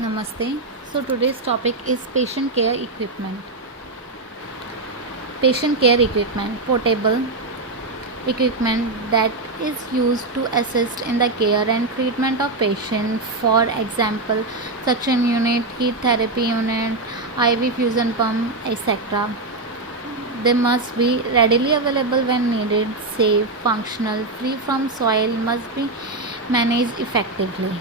Namaste. So today's topic is patient care equipment. Patient care equipment, portable equipment that is used to assist in the care and treatment of patients. For example, suction unit, heat therapy unit, IV fusion pump, etc. They must be readily available when needed, safe, functional, free from soil, must be managed effectively.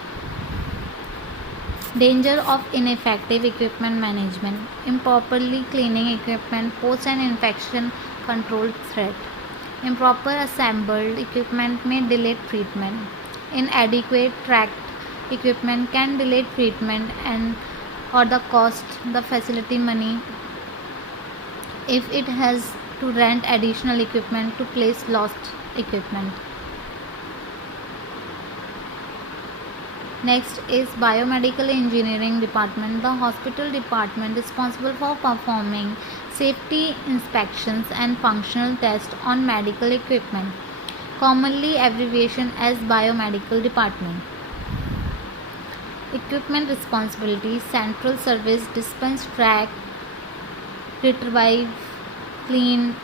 Danger of ineffective equipment management. Improperly cleaning equipment pose an infection control threat. Improper assembled equipment may delay treatment. Inadequate tracked equipment can delay treatment and or the cost the facility money if it has to rent additional equipment to place lost equipment. Next is biomedical engineering department, the hospital department responsible for performing safety inspections and functional tests on medical equipment, commonly abbreviation as biomedical department. Equipment responsibilities: central service, dispense, track, retrieve, clean,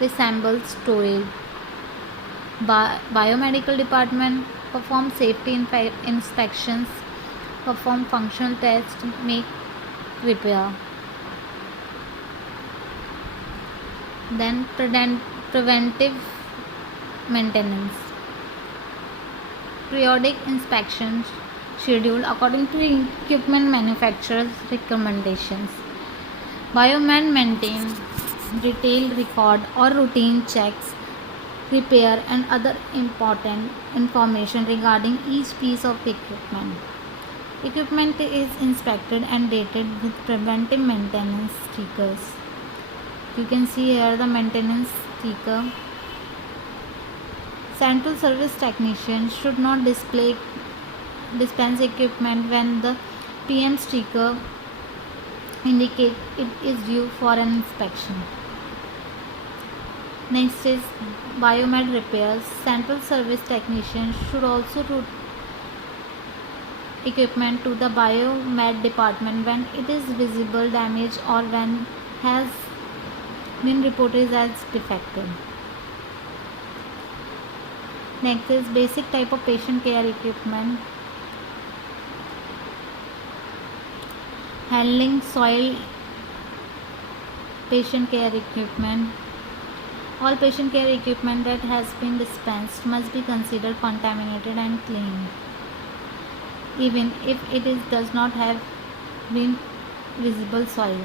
reassemble, storage. Biomedical department perform safety inspections, perform functional tests, make repair. Then preventive maintenance. Periodic inspections scheduled according to equipment manufacturer's recommendations. Biomed maintain detailed record or routine checks, repair and other important information regarding each piece of equipment. Equipment is inspected and dated with preventive maintenance stickers. You can see here the maintenance sticker. Central service technician should not dispense equipment when the PM sticker indicates it is due for an inspection. Next is biomed repairs. Central service technician should also route equipment to the biomed department when it is visible damage or when has been reported as defective. Next is basic type of patient care equipment. Handling soil patient care equipment. All patient care equipment that has been dispensed must be considered contaminated and cleaned, even if does not have been visible soil.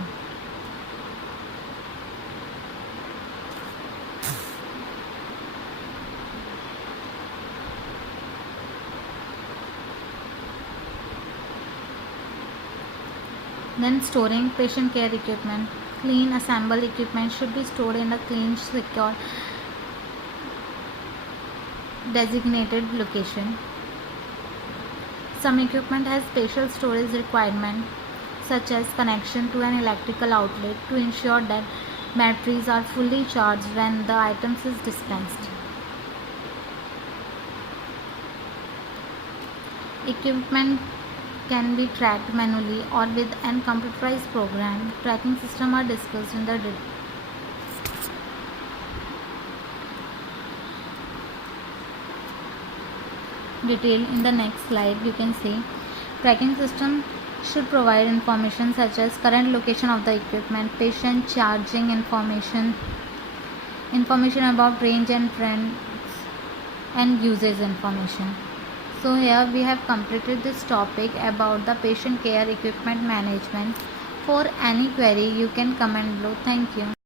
Then storing patient care equipment. Clean assembled equipment should be stored in a clean, secure, designated location. Some equipment has special storage requirement, such as connection to an electrical outlet to ensure that batteries are fully charged when the items is dispensed. Equipment can be tracked manually or with an computerized program. Tracking system are discussed in the detail in the next slide. You can see tracking system should provide information such as current location of the equipment, patient charging information about range and trends, and usage information. So here we have completed this topic about the patient care equipment management. For any query you can comment below. Thank you.